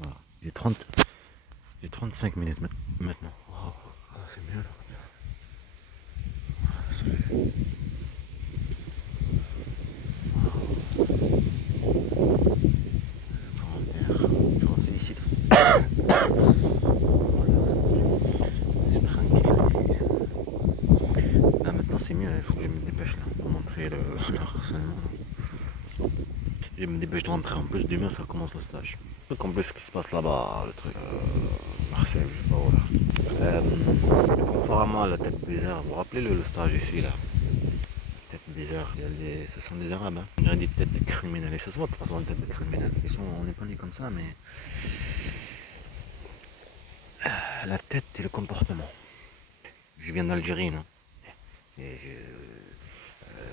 Voilà. J'ai 35 minutes maintenant. Wow. Ah, c'est mieux là. Je m'en félicite. C'est tranquille ici. Là maintenant c'est mieux, il faut que je me dépêche là pour montrer le harcèlement. Je me dépêche de rentrer. En plus demain ça commence le stage. Le truc en plus ce qui se passe là-bas, le truc Marseille, je sais pas où là. Conformément à la tête bizarre, vous vous rappelez le stage ici là? Tête bizarre, ce sont des arabes, hein. Il y a des têtes de criminels, et ça se voit de toute façon les têtes de criminels. On n'est pas nés comme ça, mais la tête et le comportement. Je viens d'Algérie, non? Et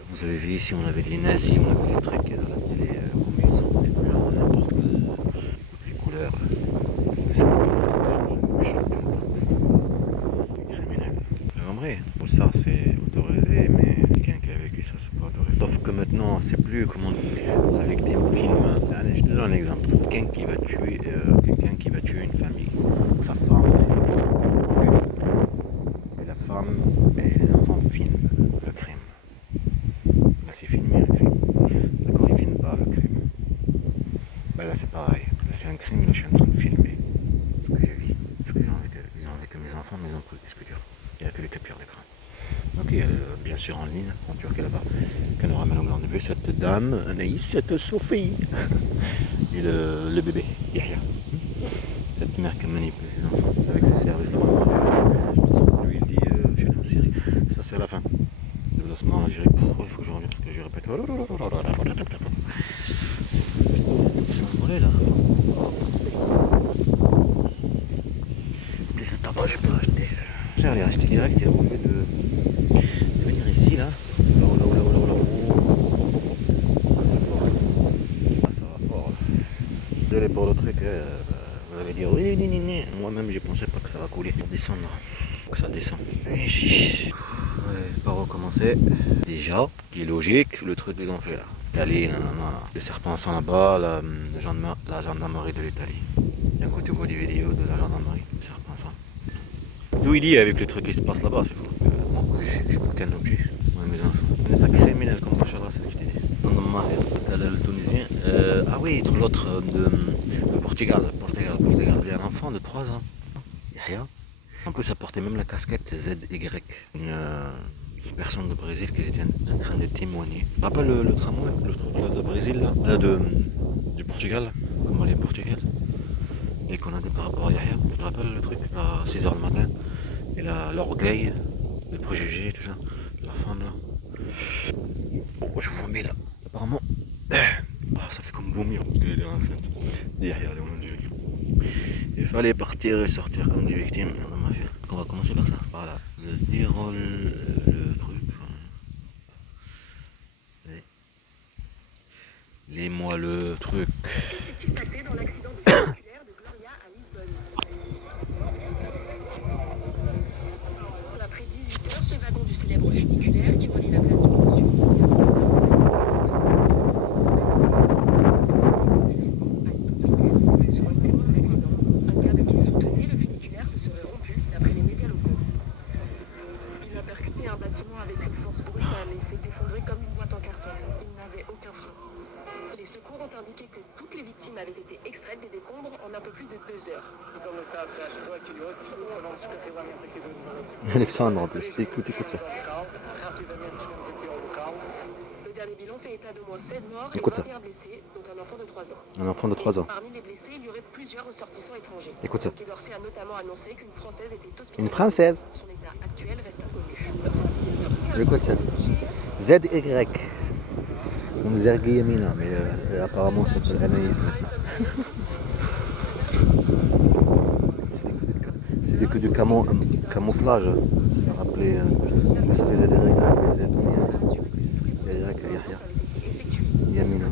vous avez vu ici, on avait les nazis, on avait les trucs à la télé, comme ils sont, des couleurs, n'importe quelle toutes les couleurs. C'est des méchants, des criminels. En vrai, pour ça c'est autorisé, mais quelqu'un qui a vécu ça, c'est pas autorisé. Sauf que maintenant, c'est plus comment avec des films. Allez, je te donne un exemple. Quelqu'un qui va tuer une famille, sa femme aussi. Et la femme et les enfants filment le crime. Là, c'est filmé le crime. D'accord, ils filment pas le crime. Ben là, c'est pareil. Là, c'est un crime. Là, je suis en train de filmer ce que j'ai vu, ce que ils ont vécu mes enfants, mais ils ont pu discuter. Il n'y a que les captures d'écran. Donc il y a bien sûr en ligne, en Turquie là-bas, qu'on nous ramène au grand début, cette dame, Anaïs, cette Sophie, et le bébé, Yahya. Cette mère qui manipule ses enfants avec ses services là-bas. Lui il dit, je suis allé en Syrie, ça c'est la fin. Déplacement en Algérie, il faut que je revienne parce que je répète. Ils sont brûlés là. Mais ça tabac, je peux acheter. Ça allait rester direct et au lieu de venir ici là. Ah, ça va fort. Désolé pour le truc, vous allez dire oui, moi-même je pensais pas que ça va couler pour descendre. Faut que ça descend. Et ici. Ouais, pas recommencer. Déjà, qui est logique, le truc qu'ils ont fait là. L'Italie, le serpent sang là-bas, la gendarmerie de l'Italie. D'un côté, vous voyez des vidéos de la gendarmerie, le serpent sang. D'où il dit avec le truc qui se passe là-bas, c'est fou. Moi, j'ai plus qu'un objet. Ouais, mes enfants. On n'est pas criminel comme Bachara, c'est ce que je t'ai dit. Le Tunisien. Ah oui, l'autre de Portugal. Portugal. Il y a un enfant de 3 ans. Yahya. En plus, ça portait même la casquette ZY. Une personne de Brésil qui était en train de témoigner. Tu te rappelles le tramway, le truc là de Brésil, là, du Portugal, comment aller au Portugal, et qu'on a des par rapport à Yahya. Tu te rappelles le truc à 6h du matin, et l'orgueil, le préjugé, tout ça, la femme là. Bon, je vomis là, apparemment. Ça fait comme vomir parce qu'elle est enceinte. Yahya, elle est en Dieu. Il fallait partir et sortir comme des victimes. On va commencer par ça. Voilà. Le déroule le truc. Lis-moi le truc. Que s'est-il passé dans l'accident de funiculaire de Gloria à Lisbonne? Après 18h, ce wagon du célèbre funiculaire qui relie la place de Montsûrs sur une témoin de l'accident. Un câble qui soutenait le funiculaire se serait rompu d'après les médias locaux. Il a percuté un bâtiment avec une force brutale et s'est effondré comme une boîte en carton. Il n'avait aucun frein. Les secours ont indiqué que toutes les victimes avaient été extraites des décombres en un peu plus de 2 heures. Alexandre, en plus, écoute ça. Le dernier bilan fait état d'au moins 16 morts et Écoute ça. 21 blessés, dont un enfant de 3 ans. Un enfant de 3 ans. Parmi les blessés, il y aurait plusieurs ressortissants étrangers. Écoute ça. Le Quai d'Orsay a notamment annoncé qu'une Française était hospitalisée. Une Française. Son état actuel reste inconnu. Écoute ça. ZY. Comme Zergi Yamina, mais apparemment ça s'appelle Anaïs maintenant. C'est que du camouflage. Je me rappelais, ça faisait des regrets, des Yahya. Yamina.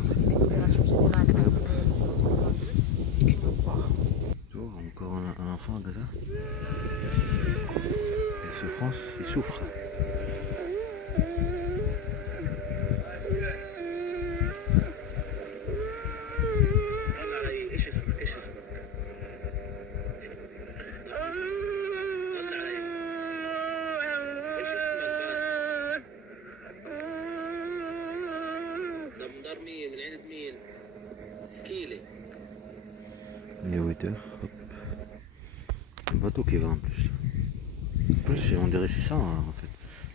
Encore un enfant à Gaza. Les souffrances, il souffre. Il est 8h. Hop. Un bateau qui va en plus. En plus, on dirait c'est ça en fait.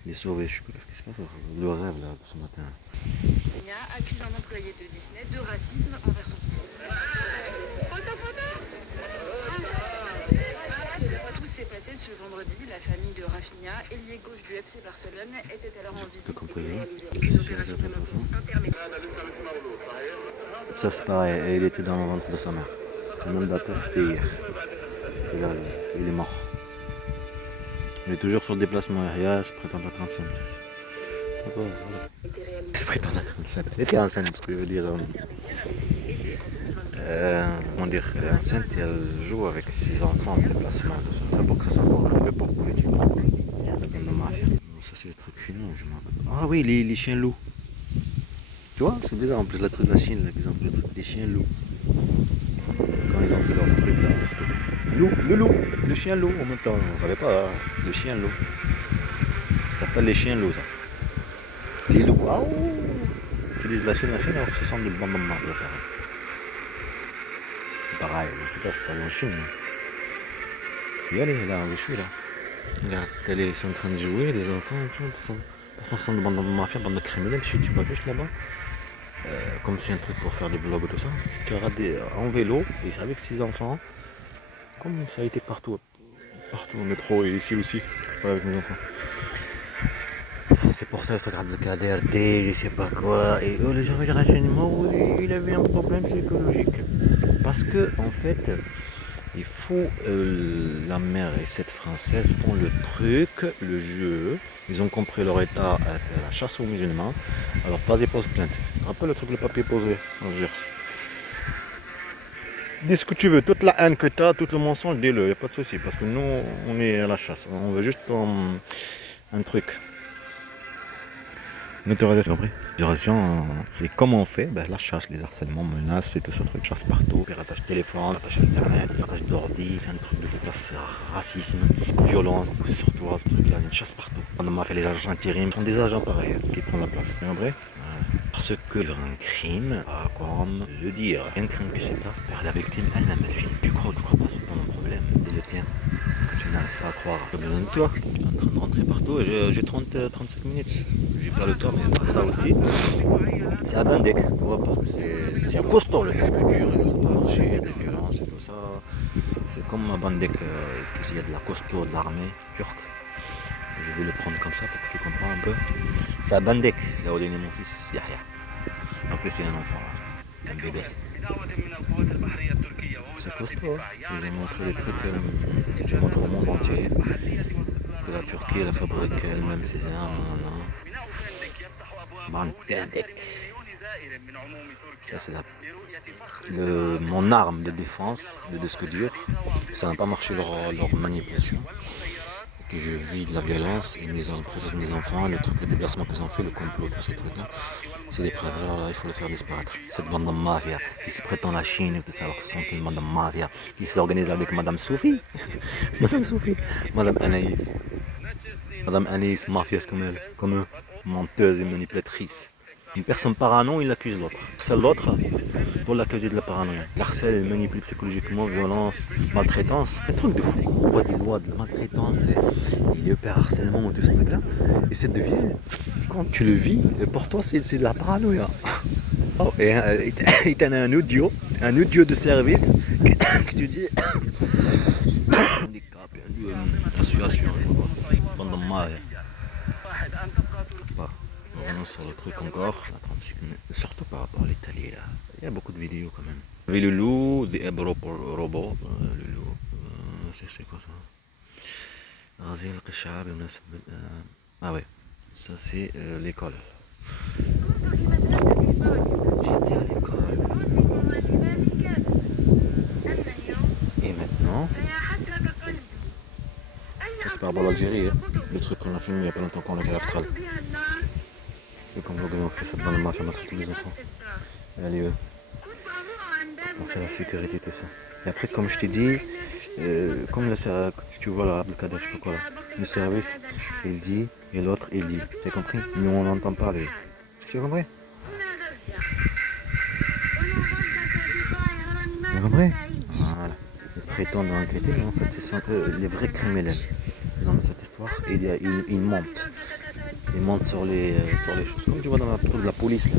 Les sauver, je sais pas ce qui se passe. Le rêve là de ce matin. Rafinha accuse un employé de Disney de racisme envers son fils. Tout s'est passé ce vendredi. La famille de Rafinha, ailier gauche du FC Barcelone, était alors en visite pour réaliser une opération de noblesse intermédiaire. Ça c'est pareil, il était dans le ventre de sa mère. La même date, c'était hier. Et là, il est mort. Il est toujours sur le déplacement Yahya, se prétend être enceinte. Voilà. Il se prétend être enceinte. Elle était enceinte parce que je veux dire. Comment dire, elle est enceinte et elle joue avec ses enfants en déplacement. Tout ça. C'est pour que ça soit encore un peu pour politiquement. Ça c'est le truc chinois, je me rappelle. Ah oui, les chiens loups. Tu vois, c'est bizarre en plus, le truc de la Chine, là, ils ont fait le truc des chiens loups. Quand ils ont fait leur truc là. Le loup, le chien loup en même temps, on savait pas, hein, le chien loup. Ça s'appelle les chiens loups, ça. Les loups, ah ouh, qui disent la Chine, alors ce sont des bandements, pareil, je sais pas en Chine. Je vais aller là où je suis là. Regarde, ils sont en train de jouer, les enfants et tout, pourtant ce sont des bandes de mafia, bandes de criminels, tu vois juste là-bas. Comme c'est un truc pour faire des vlogs et tout ça. Tu regardes en vélo, et avec 6 enfants, comme ça a été partout au métro et ici aussi, avec mes enfants. C'est pour ça que je regarde le KDRT, je sais pas quoi, et les gens me renseignements, oui, il avait un problème psychologique. Parce que en fait, il faut la mère et cette française font le truc, le jeu. Ils ont compris leur état à la chasse aux musulmans. Alors vas-y, pose plainte. Tu te rappelles le truc, le papier posé en Gers. Dis ce que tu veux, toute la haine que tu as, tout le mensonge, dis-le, il n'y a pas de souci. Parce que nous, on est à la chasse. On veut juste un truc. Une autorisation, et comment on fait? La chasse, les harcèlements, menaces, et tout ce truc, chasse partout, piratage téléphone, piratage internet, piratage d'ordi, c'est un truc de fou, là, c'est racisme, violence, pousser sur toi, ce truc là, une chasse partout. On a fait les agents intérim, ce sont des agents pareils qui prennent la place, c'est vrai? Parce que un crime, comme le dire, un crime qui se passe par la victime elle-même, elle filme. Tu crois pas, c'est pas mon problème, c'est le tien. Tu n'arrives pas à croire. J'ai besoin de toi. Je suis en train de rentrer partout et j'ai 35 minutes. J'ai pas le temps, mais ça aussi. C'est à Bandek, tu vois, parce que c'est un costaud le disque dur, ça n'a pas marché, il y a des violences et tout ça. C'est comme à Bandek, qu'il y a de la costaud de l'armée turque. Je vais le prendre comme ça pour que tu comprennes un peu. C'est à Bandek, là où est né mon fils, Yahya. Après c'est un enfant, là. Un bébé. C'est costaud, hein. Je vous ai montré des trucs, je montre au monde entier que la Turquie elle fabrique elle-même ses armes. Ça c'est mon arme de défense, le disque dur. Ça n'a pas marché leur manipulation. Que je vis de la violence et mise en présence de mes enfants, le truc, le déplacement qu'ils ont fait, le complot, tous ces trucs-là. C'est des preuves. Alors là, il faut les faire disparaître. Cette bande de mafia qui se prétend la Chine, alors que ce sont une bande de mafia qui s'organise avec Madame Sophie. Madame Sophie. Madame Anaïs. Madame Anaïs, mafieuse comme eux. Menteuse et manipulatrice. Une personne parano, il accuse l'autre. C'est l'autre pour l'accuser de la paranoïa. L'harcèle, il manipule psychologiquement, violence, maltraitance. Un truc de fou. On voit des lois de maltraitance et il est hyper harcèlement et tout ce truc-là. Et ça devient, quand tu le vis, pour toi, c'est de la paranoïa. Oh, et il t'en a un audio de service que tu dis handicap, association, pendant mal. On sur le truc encore, à 36 minutes, surtout par rapport à l'Italie là. Il y a beaucoup de vidéos quand même. Vous avez le loup, des robots, le loup, c'est quoi ça? Ah ouais, ça c'est l'école. J'étais à l'école. Et maintenant, ça c'est par rapport à l'Algérie, hein. Le truc qu'on a filmé il n'y a pas longtemps qu'on a fait l'Aftral. C'est comme l'on fait ça dans le mafia, maltraiter les enfants. Allez, pour penser à la sécurité, tout ça. Et après, comme je t'ai dit, comme là, tu vois là, Abdelkader, je sais pas quoi là, le service, il dit, et l'autre, il dit. Tu as compris? Nous, on n'entend pas lui. Est-ce que tu as compris? Tu as compris? Voilà. prétendent enquêter, mais en fait, ce sont eux les vrais criminels dans cette histoire. Et ils mentent. Ils mentent sur les choses. Comme tu vois dans la police. Là.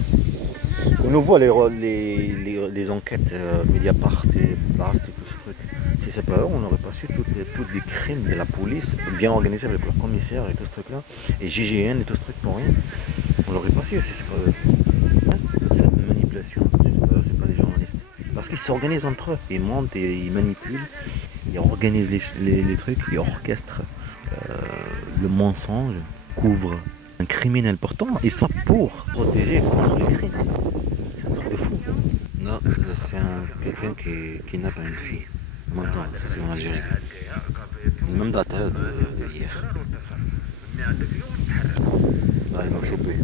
On nous voit les enquêtes Mediapart et Blast et tout ce truc. Si c'est pas eux, on n'aurait pas su tous les crimes de la police bien organisés avec le commissaire et tout ce truc-là. Et GGN et tout ce truc pour rien. On l'aurait pas su si c'est pas eux. Toute cette manipulation, c'est pas des journalistes. Parce qu'ils s'organisent entre eux. Ils mentent et ils manipulent. Ils organisent les trucs. Ils orchestrent le mensonge. Couvrent un criminel portant. Ils sont pour protéger contre les crimes. C'est un truc de fou. Non, c'est quelqu'un qui kidnappe une fille. Maintenant, ça c'est en Algérie. Le même date de hier. Là, ils m'ont chopé.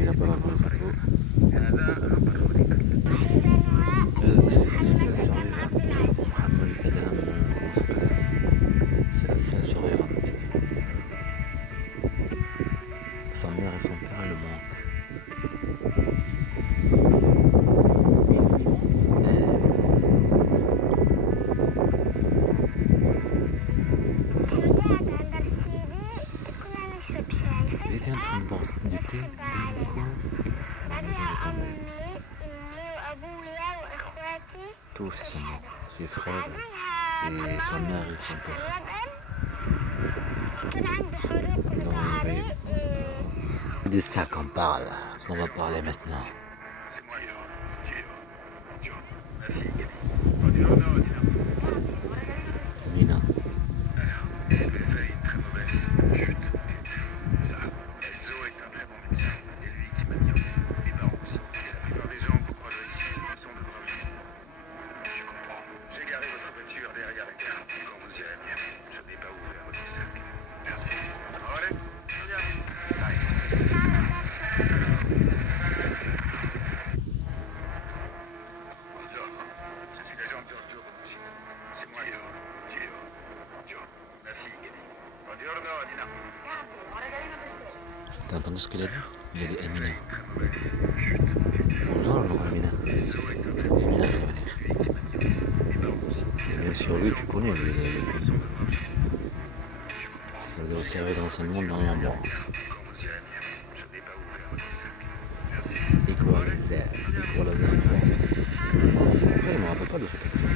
Il a pas la bonne photo. C'est le survivant. Mohamed Adam, comment ça s'appelle? C'est le survivant. Sa mère et son père le manquent. Ils étaient en train de boire du thé. Tous ils sont morts. Ses frères et sa mère et son père. Ils l'ont enlevé. C'est de ça qu'on parle, qu'on va parler maintenant. Mina. T'as entendu ce qu'il a dit? Il a dit Amina. Bonjour Amina. Amina ça veut dire. Bien sûr lui tu connais lui. Ça doit servir d'enseignement dans l'endroit. Equalizer 3. Après il ne me rappelle pas de cet accent.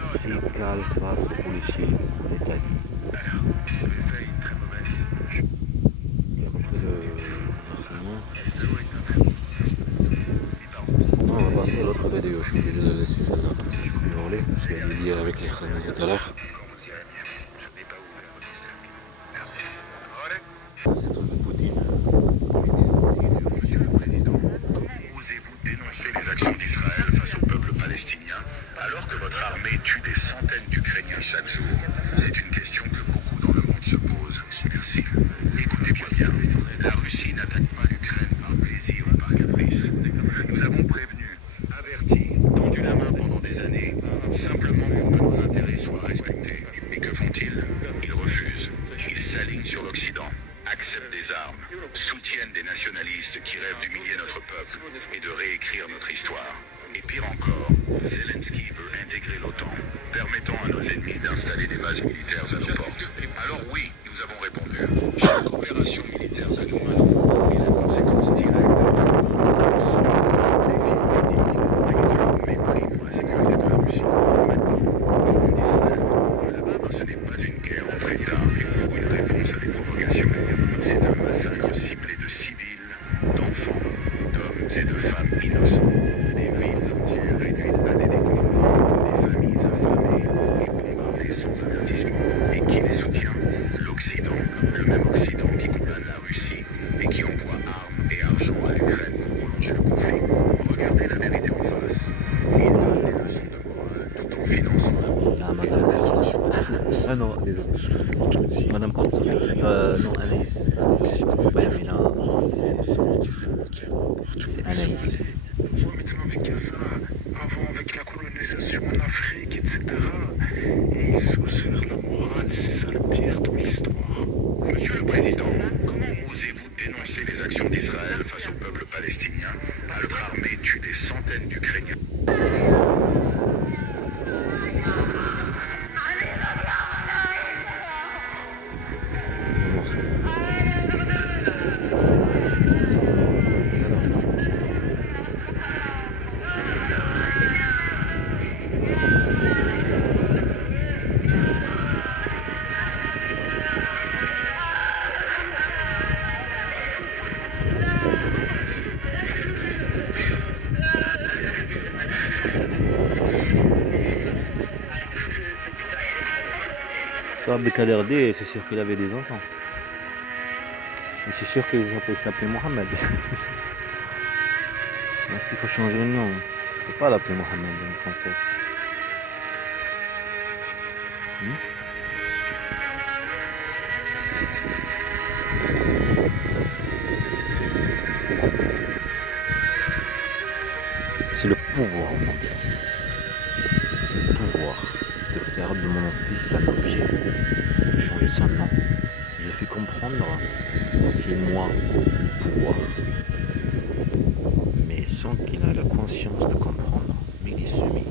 MC Cal face aux policiers en Italie. Et après le harcèlement. Non, on va passer à l'autre vidéo. Je suis obligé de laisser celle-là parce que je vais hurler parce qu'elle est liée avec les harcèlements tout à l'heure. Ça c'est tout de Poutine. Dénoncer les actions d'Israël face au peuple palestinien alors que votre armée tue des centaines d'Ukrainiens chaque jour? C'est une question que beaucoup dans le monde se posent. Merci. Écoutez-moi bien. La Russie n'attaque pas l'Ukraine par plaisir ou par caprice. Nous avons prévenu, averti, tendu la main pendant des années, simplement pour que nos intérêts soient respectés. Et que font-ils? Ils refusent. Ils s'alignent sur l'Occident, acceptent des armes, soutiennent des nationalistes qui rêvent d'humilier notre peuple et de réécrire notre histoire. Et pire encore, Zelensky veut intégrer l'OTAN, permettant à nos ennemis d'installer des bases militaires à nos portes. Alors oui, nous avons répondu. Chaque opération militaire à nous est la conséquence directe de la défi politique avec un mépris pour la sécurité de la Russie. Maintenant, Ah non, désolé. Madame quoi? Non, Anaïs. C'est pas Yamina, c'est Anaïs. On voit maintenant avec Gaza, avant avec la colonisation en Afrique, etc. Et ils souffrent la morale, c'est ça le pire dans l'histoire. Monsieur le Président, comment osez-vous dénoncer les actions d'Israël face au peuple palestinien, alors que notre armée tue des centaines d'Ukrainiens? Ça, Abdelkader D, c'est sûr qu'il avait des enfants. Et c'est sûr qu'il s'appelait Mohamed. Est-ce qu'il faut changer le nom? On ne peut pas l'appeler Mohamed, une princesse. C'est le pouvoir, au monde, ça. Le pouvoir de faire de mon fils un objet, de changer son nom. Je le fais comprendre, c'est moi au pouvoir. Mais sans qu'il ait la conscience de comprendre. Mais il est semi.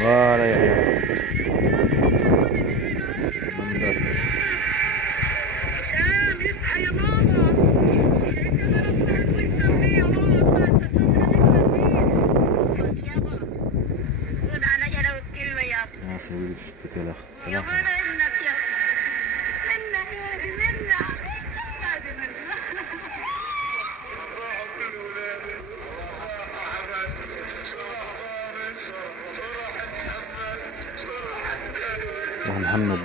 Voilà, Yahya. Ah, c'est lui tout à l'heure. Ça va? محمد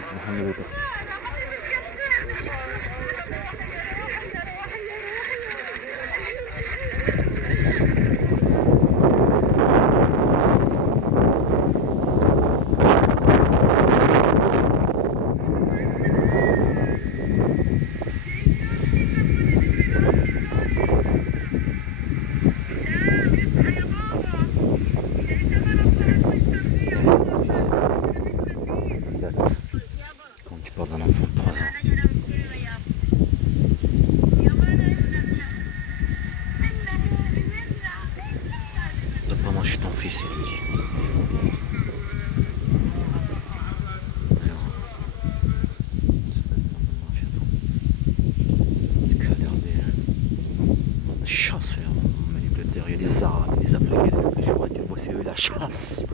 quand tu parles d'un enfant de 3 ans. Tu vas pas manger ton fils, il lui dit. Chasse, en Angleterre, il y a des Arabes, des Africains, des Chouettes, tu vois, c'est eux la chasse.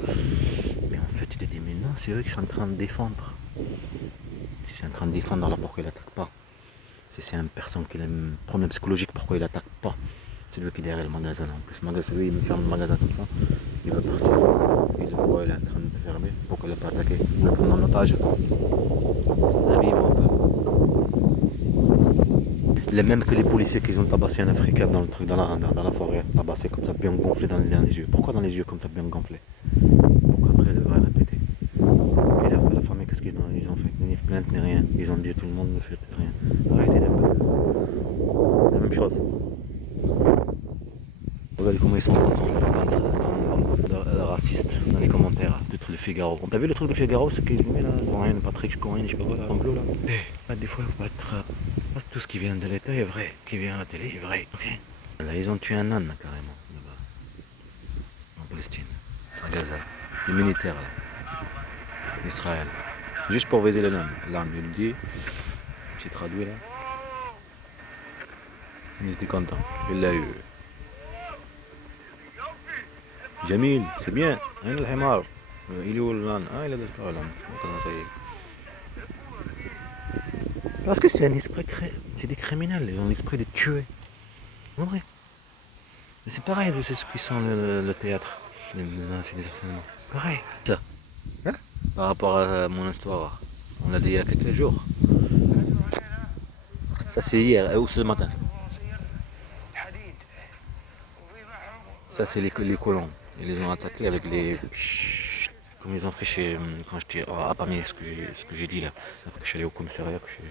Mais en fait, tu te dis, mais non, c'est eux qui sont en train de défendre. Si c'est en train de défendre, alors pourquoi il n'attaque pas? Si c'est une personne qui a un problème psychologique, pourquoi il n'attaque pas? C'est lui qui est derrière le magasin. En plus, le magasin, lui, il me ferme le magasin comme ça. Il va partir. Il le voit, il est en train de fermer. Pourquoi il n'a pas attaqué? Il le prend en otage. Les mêmes que les policiers qui ont tabassé un Africain dans le truc, dans la forêt, tabassé comme ça, bien gonflé dans les yeux. Pourquoi dans les yeux comme ça, bien gonflé? Pourquoi après il va répéter? Et là, la famille, qu'est-ce qu'ils ont fait? Ni plainte, ni rien. Ils ont dit tout le monde ne fait rien. Arrêtez d'un peu. La même chose. Regardez comment ils sont racistes dans les commentaires du truc de Figaro. T'as vu le truc de Figaro, c'est qu'ils met là, Cohen, Patrick Cohen, je sais pas quoi là, en bleu là. Des fois, il faut être. Tout ce qui vient de l'État est vrai, ce qui vient à la télé est vrai. Okay. Là, ils ont tué un âne carrément, là-bas, en Palestine, à Gaza. Les militaires là, d'Israël. Juste pour viser le âne. L'âne, il dit, j'ai traduit là. Il était content, il l'a eu. Jamil, c'est bien. Hein, le hamar. Il est où l'âne? Ah, il a disparu l'âne. Ça y est. Parce que c'est un esprit, c'est des criminels, ils ont l'esprit de tuer. En vrai. C'est pareil de ce qui sont le théâtre. C'est certainement pareil. Ça. Hein? Par rapport à mon histoire, on l'a dit il y a quelques jours. Ça c'est hier ou ce matin. Ça c'est les colons. Ils les ont attaqués avec les... Comme ils ont fait quand j'étais à Pamiers, ce que j'ai dit là. Après que je suis allé au commissariat, que je suis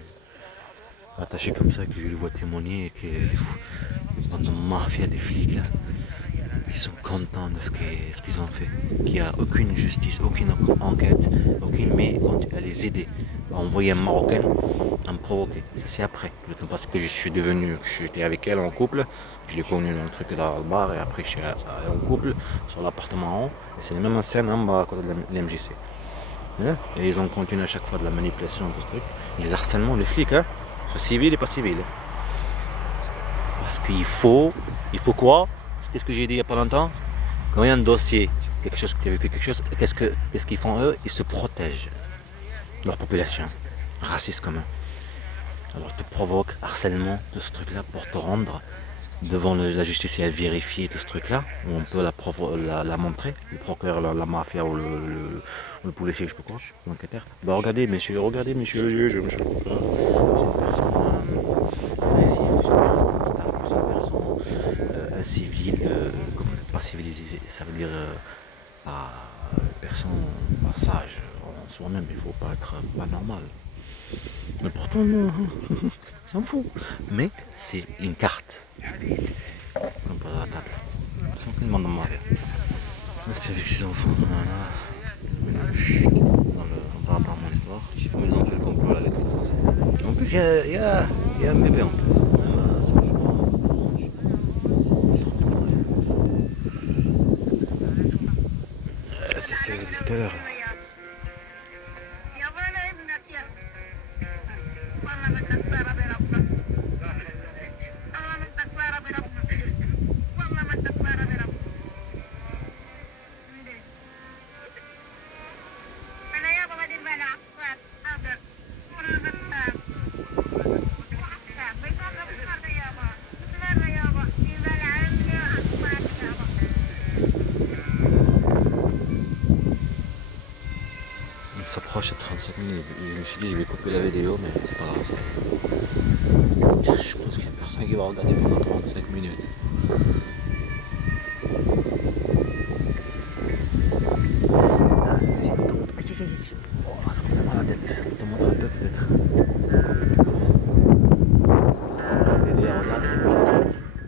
attaché comme ça, que je les vois témoigner et que les bandes de mafia, des flics là, ils sont contents de ce qu'ils ont fait. Il n'y a aucune justice, aucune enquête, aucune, mais à les aider, à envoyer un Marocain à me provoquer. Ça c'est après, parce que j'étais avec elle en couple, je l'ai connue dans le truc dans le bar et après je suis allé en couple sur l'appartement en haut. Et c'est la même scène en bas à côté de l'MJC. Et ils ont continué à chaque fois de la manipulation de ce truc. Les harcèlements, les flics, hein, soit civils et pas civils. Parce qu'il faut quoi? Qu'est-ce que j'ai dit il n'y a pas longtemps? Quand il y a un dossier, quelque chose qui a vécu quelque chose, qu'est-ce qu'ils font eux? Ils se protègent leur population, raciste comme eux. Alors ils te provoquent harcèlement de ce truc-là pour te rendre devant la justice et à vérifier tout ce truc-là, où on peut la montrer, le procureur, la mafia ou le policier, je sais pas quoi, l'enquêteur. Bah regardez monsieur le juge, c'est une personne agressive, c'est une personne instable, c'est une personne incivile, comme pas civilisée, ça veut dire pas une personne pas sage en soi-même, il faut pas être pas normal. Mais pourtant non, s'en fout. Mais c'est une carte. Comme par la table. Sans qu'une bande de mafia. C'était avec ses enfants. Par rapport à mon histoire. Comme ils ont fait le complot à l'électrique français. En plus, il y a un bébé en plus. Ça me fait prendre. Ça c'est tout à l'heure. Il s'approche à 35 minutes. Je me suis dit je vais couper la vidéo mais c'est pas grave. Je pense qu'il y a personne qui va regarder pendant 35 minutes. Si on te montre... Oh, ça me fait mal à la tête. On te montre un peu peut-être. T'aider à regarder.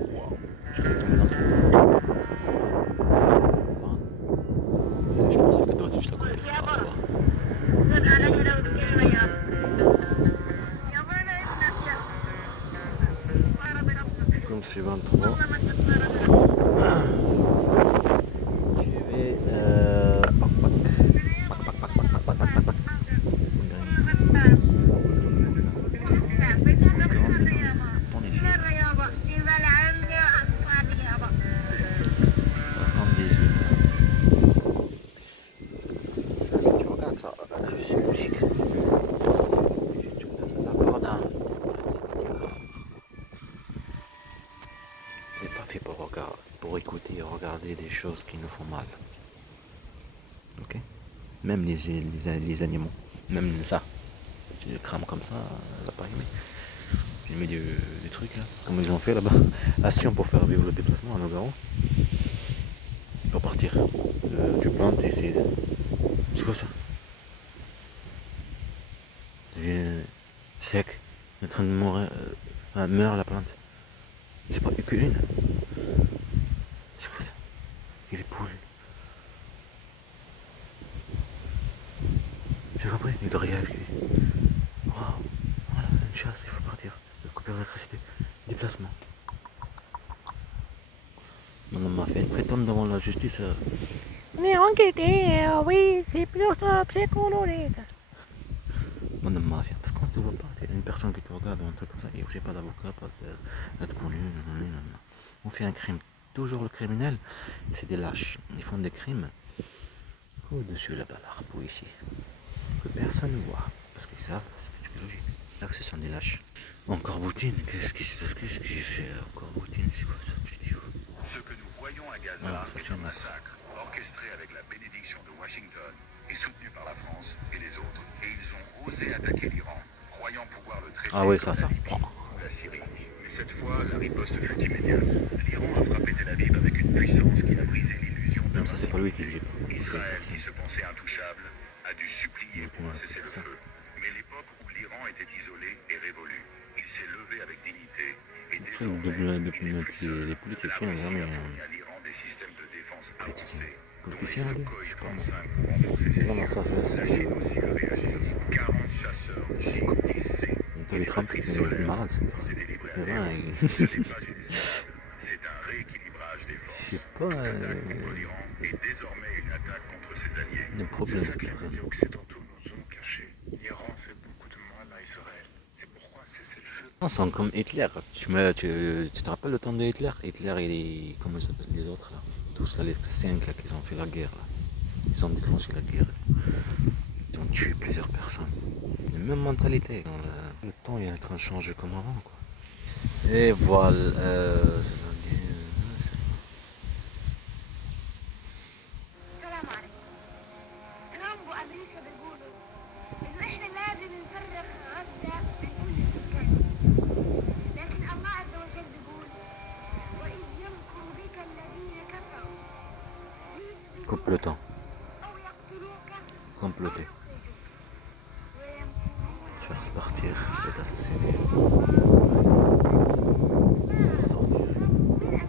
Wow. Je vais tomber dans le trou. Je pensais que toi tu juste à côté. Comme c'est 23. Je vais si tu regardes ça, c'est logique. Il n'est pas fait pour écouter et regarder des choses qui nous font mal. Ok? Même les animaux, même ça. Si je crame comme ça, elle va pas aimer. Je mets des trucs là, comme ils ont fait là-bas. Action pour faire vivre le déplacement à Nogaro. Pour partir. Tu plantes et c'est. C'est quoi ça? Ça devient sec. Il est en train de mourir. Meurt la plante. C'est pas une. C'est quoi ça? Il est poules. J'ai compris, les grillage. Waouh, voilà, une chasse, il faut partir. Couper l'électricité. Déplacement. Madame m'a fait prétendre devant la justice. Mais enquêté, oui, c'est plus psychologique. Madame Mafia, parce qu'on ne te voit pas, t'es une personne qui te regarde, un truc comme ça, et aussi pas d'avocat, pas d'être connu, on fait un crime. Toujours le criminel, c'est des lâches. Ils font des crimes au-dessus là-bas, l'arbre ici, que personne ne voit, parce qu'ils savent, c'est psychologique. Là, ce sont des lâches. Encore Boutine, qu'est-ce que j'ai fait encore Boutine, c'est quoi cette vidéo? Ce que nous voyons à Gaza est un massacre orchestré avec la bénédiction de Washington et soutenu par la France et les autres. Et ils ont osé attaquer l'Iran, croyant pouvoir le traiter Ah oui, comme ça. la Libye ou la la riposte fut immédiate. L'Iran a frappé Tel Aviv avec une puissance qui a brisé l'illusion d'un Même ça, c'est pas lui qui le dit. Israël, qui se pensait intouchable, a dû supplier pour un cessez-le-feu. Mais l'époque où l'Iran était isolé est révolue. Il s'est levé avec dignité et désormais, il n'est plus seul. Les politiques, La jamais Russie a fourni à l'Iran des systèmes de défense avancés. politicien, Nourri lui, Sukhoi je sais pas. 35 pour renforcer ses Ils ont dans sa silos. face. La Chine aussi a réagi. 40 chasseurs J-10C Tous les Trump, il est plus malade. étaient délivrés à C'est l'Iran. vrai, Ce n'est pas une escalade, c'est un rééquilibrage des je forces. sais pas, L'attaque contre l'Iran est désormais une attaque contre ses alliés. il y a un problème, C'est ça cette que les personne. médias occidentaux nous ont caché. L'Iran fait beaucoup de mal à Israël. C'est pourquoi cesser le feu. Ils sont comme Hitler. Tu te rappelles le temps de Hitler? Hitler, il est. Comment ils s'appellent les autres là? Tous là, les 5 là, qui ont fait la guerre. Là. Ils ont déclenché la guerre. Ils ont tué plusieurs personnes. La même mentalité. Le temps il est en train de changer comme avant. Quoi. Et voilà. Ça va bien. السلام عليكم. ترامب وامريكا بيقولوا انه احنا لازم نفرغ غزه من كل سكانها، لكن الله عز وجل بيقول واذ يمكر بك الذين كفروا Coupe le temps. او يقتلوك او Comploter. يخرجوك ويمكرون Faire partir. Je vais t'assassiner. Faire sortir. من امريكا.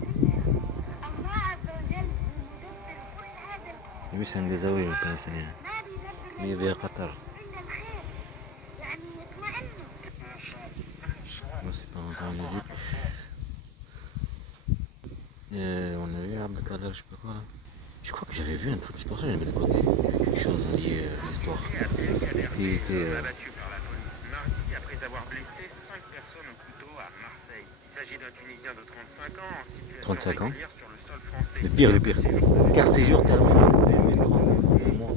الله عز وجل مدبر كل هذا الكون، Lui c'est un des Aouis, le Palestinien. ما بيدبر Mais il vit à Qatar. الا الخير، يعني يطمئنوا. Moi c'est pas encore une équipe. Et on a vu Abdelkader, je sais pas quoi là. Je crois que j'avais vu un truc, c'est pour ça que j'avais le côté. Quelque chose lié à l'histoire. Qui était. Abattu par la police mardi après avoir blessé 5 personnes au couteau à Marseille. Il s'agit d'un Tunisien de 35 ans en situation 35 ans. régulière sur le sol français. Le pire, le pire. Car séjour terminé en 2030.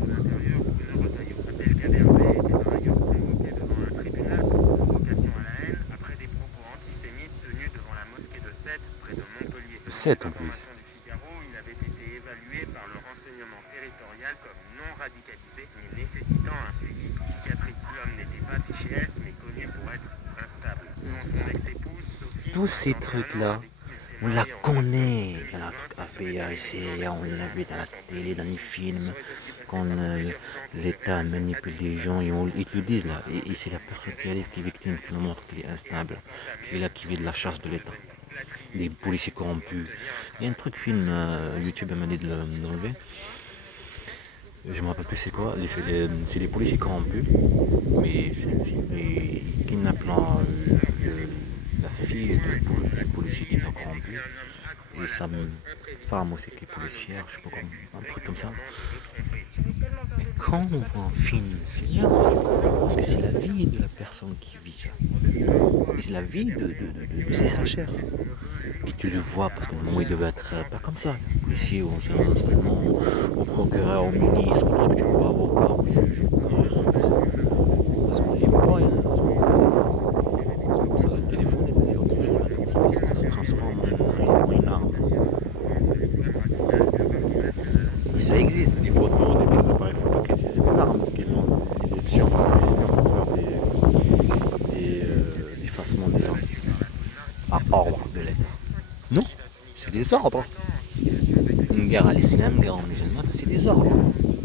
De l'intérieur, Bruno Retailleau. Abdelkader Bey était par ailleurs convoqué devant un tribunal pour provocation à la haine après des propos antisémites tenus devant la mosquée de Sète près de Montpellier. Le Sète, en plus. Selon l'information du Figaro, il avait été évalué par le renseignement territorial comme non radicalisé, mais nécessitant un suivi psychiatrique. L'homme n'était pas fiché S, mais connu pour être instable. Selon son ex-épouse, Sophie, Tous ces 51 ans, trucs-là, avec qui il s'est on la marié en connaît. Dans la truc APA, CIA, on l'a vu dans la télé, dans les films. Quand l'État manipule les gens, ils te le disent là. Et c'est la personne qui est victime qui nous montre qu'il est instable, qu'il est là, qui vit de la chasse de l'État. Des policiers corrompus. Il y a un truc film, YouTube m'a dit de l'enlever. Je me rappelle plus c'est quoi. C'est des policiers corrompus. Mais c'est un film kidnappant la fille du policier qui est corrompu. Et sa femme aussi qui est policière, je sais pas comment, un truc comme ça. Mais quand on voit un film, c'est bien, parce que c'est la vie de la personne qui vit ça. Et c'est la vie de ses sachères. Et tu le vois, parce que normalement il devait être pas comme ça. Policier ou seulement au procureur, au ministre, tout ce que tu vois, avocat, au juge, au procureur. Parce qu'on les voit, il y en a comme ça, le téléphone, et c'est autre chose. Ça se transforme en une arme. Et ça existe, des photos, des appareils photo qui utilisent des armes, les élections, pour faire des effacements des gens. À ordre de l'État. Non, c'est des ordres. Une guerre à l'islam, une guerre aux musulmans, c'est des ordres.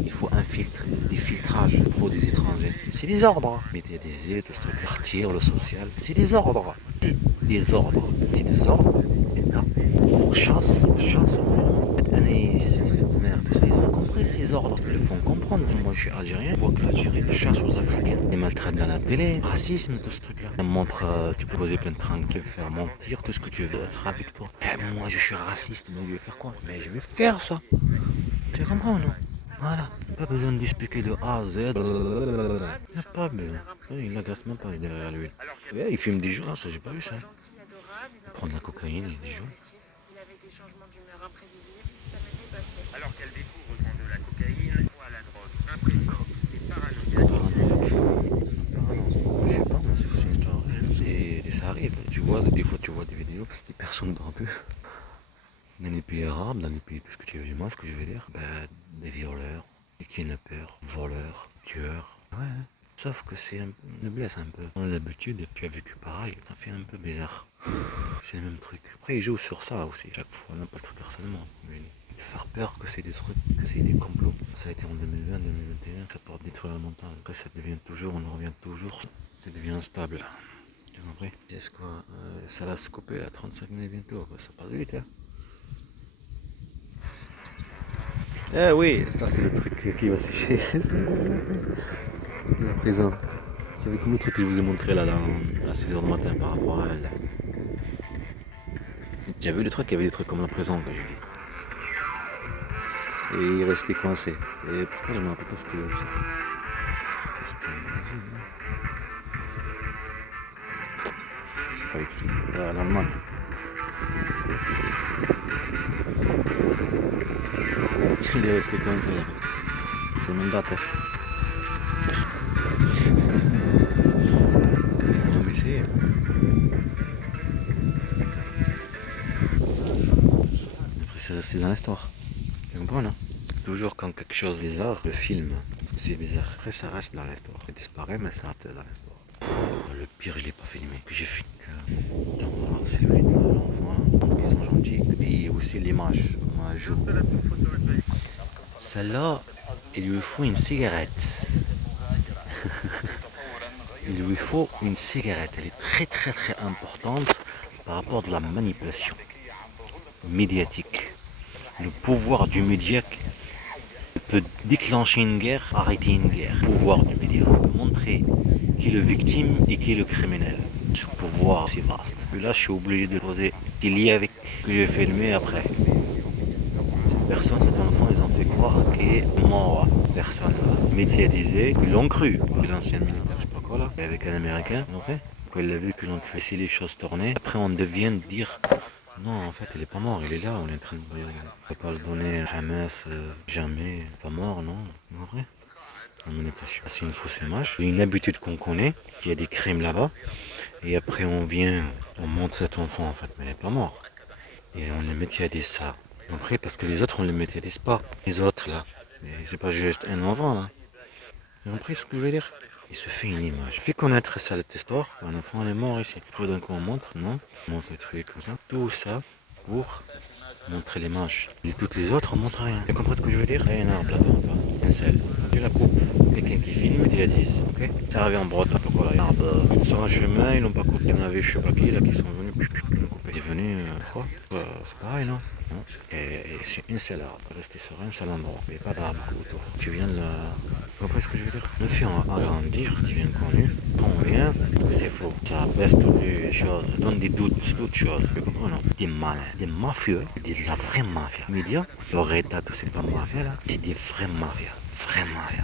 Il faut infiltrer, des filtrages pour des étrangers. C'est des ordres. Mettez des aides, tout ce truc, partir, le social. C'est des ordres. Des ordres. C'est des ordres. Et là, pour chasse, cette merde, tout ça, ils ont compris ces ordres. Ils le font comprendre. Moi, je suis algérien. Je vois que l'Algérie chasse aux Africains. Les maltraitent dans la télé. Racisme, tout ce truc-là. Ça montre, tu peux poser plein de pranks, faire mentir, tout ce que tu veux être avec toi. Et moi, je suis raciste, mais je vais faire quoi? Mais je vais faire ça. Tu comprends, non? Voilà. Pas besoin de disputer de A à Z. Il n'y a pas besoin. Il n'agace même pas derrière lui. Ouais, il filme des jours, ça, j'ai pas vu ça. Gentil, adorable, il Prendre la cocaïne et des jours. Il avait des changements d'humeur imprévisibles, ça me dépassait. Alors qu'elle découvre de la cocaïne ou à la drogue, imprévisible et paranoïaque. Je sais pas, moi, c'est une histoire réelle. Et ça arrive. Tu vois, des fois, tu vois des vidéos, des personnes dorment dans les pays arabes, dans les pays, tout ce que tu veux, moi, ce que je veux dire, des violeurs, des kidnappeurs, voleurs, tueurs. Ouais, Sauf que c'est me blesse un peu. On a l'habitude et tu as vécu pareil, ça fait un peu bizarre. C'est le même truc. Après ils jouent sur ça aussi, chaque fois, non pas le truc personnellement. Mais faire peur que c'est des trucs, que c'est des complots. Ça a été en 2020, 2021, ça porte détruire la montagne. Après ça devient toujours, on revient toujours, ça devient instable. Tu as compris? C'est quoi? Ça va se couper là, 35 minutes bientôt, ça passe vite hein. Eh oui, ça c'est le truc qui va sécher. C'est la prison. C'est comme le truc que je vous ai montré là à 6h du matin par rapport à elle. Tu as vu le truc, il y avait des trucs comme la prison que je dis. Et il restait coincé. Et pourquoi je me rappelle pas c'était où ça. C'était en Brésil, non? J'ai pas écrit. En Allemagne. Il est resté coincé là. C'est même date. On va essayer. Après c'est resté dans l'histoire. Tu comprends non? Toujours quand quelque chose est bizarre, le film, parce que c'est bizarre. Après ça reste dans l'histoire. Il disparaît mais ça reste dans l'histoire. Le pire je l'ai pas filmé. Que j'ai fait que dans la série de l'enfant, ils sont gentils. Et aussi l'image, comment elle joue. Celle-là, il lui faut une cigarette. Il lui faut une cigarette. Elle est très très très importante par rapport à la manipulation médiatique. Le pouvoir du média peut déclencher une guerre, arrêter une guerre. Le pouvoir du média peut montrer qui est le victime et qui est le criminel. Ce pouvoir c'est vaste. Et là je suis obligé de poser des liens avec ce que j'ai filmé après. Cette personne, cet enfant, ils ont fait croire qu'il est mort. Personne médiatisée, ils l'ont cru. L'ancien militaire, je sais pas quoi là, avec un américain, en fait. Quand il a vu qu'ils l'ont tué, si les choses tournaient. Après on devient dire non, en fait, il est pas mort, il est là, on est en train de. On ne peut pas le donner à Hamas, jamais, pas mort, non. En vrai, la manipulation. C'est une fausse image, c'est une habitude qu'on connaît, qu'il y a des crimes là-bas, et après on vient, on montre cet enfant, en fait, mais il n'est pas mort. Et on le médiatise ça. Après, parce que les autres, on ne les médiatise pas. Les autres, là, mais c'est pas juste un enfant, là. Vous compris ce que je veux dire? Il se fait une image. Il fait connaître cette histoire. Un enfant est mort ici. Après d'un coup on montre, non? On montre les trucs comme ça. Tout ça pour montrer l'image. Et toutes les autres on montre rien. Tu comprends ce que je veux dire? Il y a un arbre là-bas, toi. Un seul. Tu la coupes. Quelqu'un qui filme, il a 10. Ok? Ça revient en Bretagne, pourquoi là? L'arbre. Sur un chemin, ils l'ont pas coupé. Il y en avait je sais pas qui là qui sont venus. Ils sont venus, quoi? C'est pareil, non? Et c'est une seule arbre. Rester sur un seul endroit. Il n'y a pas d'arbre autour. Tu viens de la. Vous comprenez ce que je veux dire? Le fait agrandir, tu viens connu, on vient, c'est faux. Ça abaisse toutes les choses, ça donne des doutes, d'autres choses. Tu comprends, non? Des malins, des mafieux, de la vraie mafia. Les médias, leur état, tout c'est pas mafia là, c'est des vrais mafias. Vraie mafia.